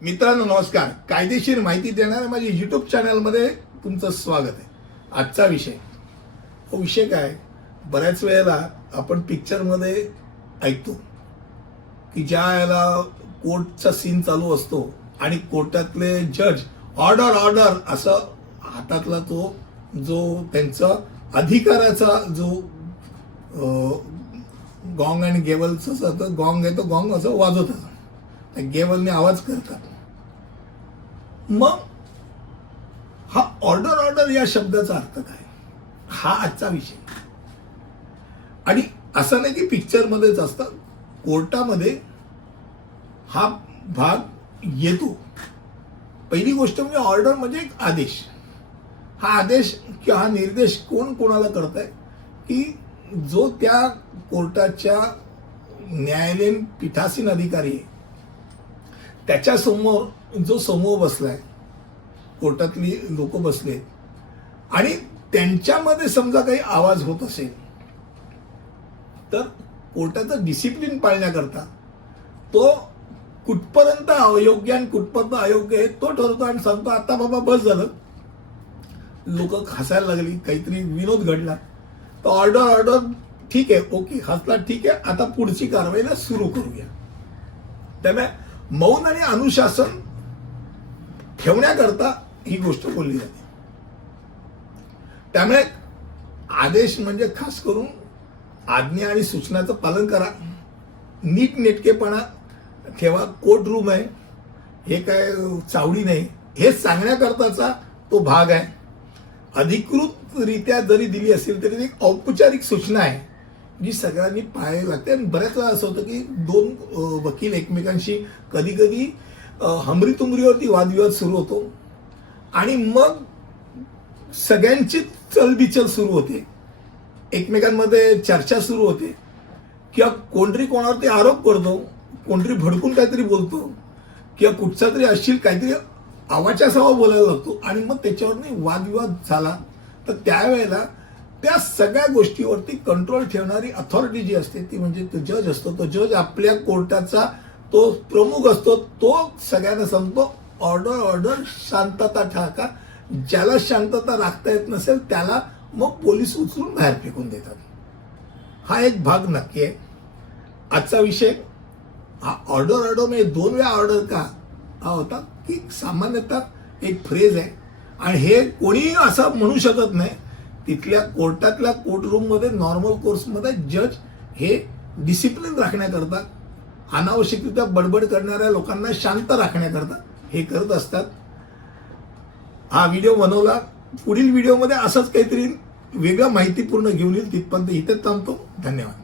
मित्रांनो नमस्कार. कायदेशीर माहिती देणाऱ्या माझ्या युट्यूब चॅनलमध्ये तुमचं स्वागत आहे. आजचा विषय. हा विषय काय? बऱ्याच वेळेला आपण पिक्चरमध्ये ऐकतो की ज्या वेळेला कोर्टचा सीन चालू असतो आणि कोर्टातले जज ऑर्डर ऑर्डर असं हातातला तो जो त्यांचा अधिकाराचा जो गॉंग आणि गेवलचं गॉंग आहे तो गॉंग असं वाजवत असं त्या गेवलने आवाज करतात. मग हा ऑर्डर ऑर्डर या शब्दाचा अर्थ काय? हा आजचा विषय. आणि असं नाही की पिक्चरमध्येच असतं. कोर्टामध्ये हा भाग येतो. पहिली गोष्ट म्हणजे ऑर्डर म्हणजे एक आदेश. हा आदेश किंवा हा निर्देश कोण कोणाला करत आहे की जो त्या कोर्टाच्या न्यायालयीन पीठासीन अधिकारी आहे. त्याच्यासमोर जो समूह बसलाय कोर्टातली लोक बसले आणि त्यांच्यामध्ये समजा काही आवाज होत असेल तर कोर्टाचं डिसिप्लिन पाळण्याकरता तो कुठपर्यंत अयोग्य आणि कुठपर्यंत अयोग्य आहे तो ठरवतो आणि सांगतो आता बाबा बस झालं. लोक हसायला लागली काहीतरी विनोद घडला. तर ऑर्डर ऑर्डर ठीक आहे ओके हसला ठीक आहे आता पुढची कारवाईला सुरू करूया. त्यामुळे मौन आणि अनुशासन ठेवण्याकरता ही गोष्ट बोलली जाते. त्यामुळे आदेश म्हणजे खास करून आज्ञा आणि सूचनाचं पालन करा. नीट नेटकेपणा ठेवा. कोर्ट रूम आहे. हे काय चावडी नाही. हे सांगण्याकरताचा तो भाग आहे. अधिकृतरित्या जरी दिली असेल तरी एक औपचारिक सूचना आहे. जी सगळ्यांनी पाहायला लागते. आणि बऱ्याच वेळा असं होतं की दोन वकील एकमेकांशी कधी कधी हमरी तुमरीवरती वादविवाद सुरू होतो. आणि मग सगळ्यांची चलबिचल सुरू होते. एकमेकांमध्ये चर्चा सुरू होते. किंवा कोणतरी कोणावरती आरोप करतो कोणतरी भडकून काहीतरी बोलतो किंवा कुठचा तरी अशील काहीतरी आवाच्या सवा बोलायला लागतो. आणि मग त्याच्यावरती वादविवाद झाला. तर त्यावेळेला त्या सगळ्या गोष्टीवरती कंट्रोल ठेवणारी अथॉरिटी जी असते ती म्हणजे तो जज असतो. तो जज आपल्या कोर्टाचा तो प्रमुख असतो. तो सगळ्यांना सांगतो ऑर्डर ऑर्डर शांतता ठाका ज्याला शांतता राखता येत नसेल त्याला मग पोलीस उचलून बाहेर फेकून देतात. हा एक भाग नक्की आहे. आजचा विषय हा ऑर्डर ऑर्डर म्हणजे दोन वेळा ऑर्डर का हा होता की सामान्यतः एक फ्रेज आहे. आणि हे कोणीही असं म्हणू शकत नाही तिथल्या कोर्टातल्या कोर्ट रूममध्ये नॉर्मल कोर्समध्ये जज हे डिसिप्लिन राखण्याकरता अनावश्यकरित्या बडबड करणाऱ्या लोकांना शांत राखण्याकरता हे करत असतात. हा व्हिडिओ बनवला. पुढील व्हिडिओमध्ये असंच काहीतरी वेगळं माहितीपूर्ण घेऊन येईल. तिथपर्यंत इथेच थांबतो. धन्यवाद.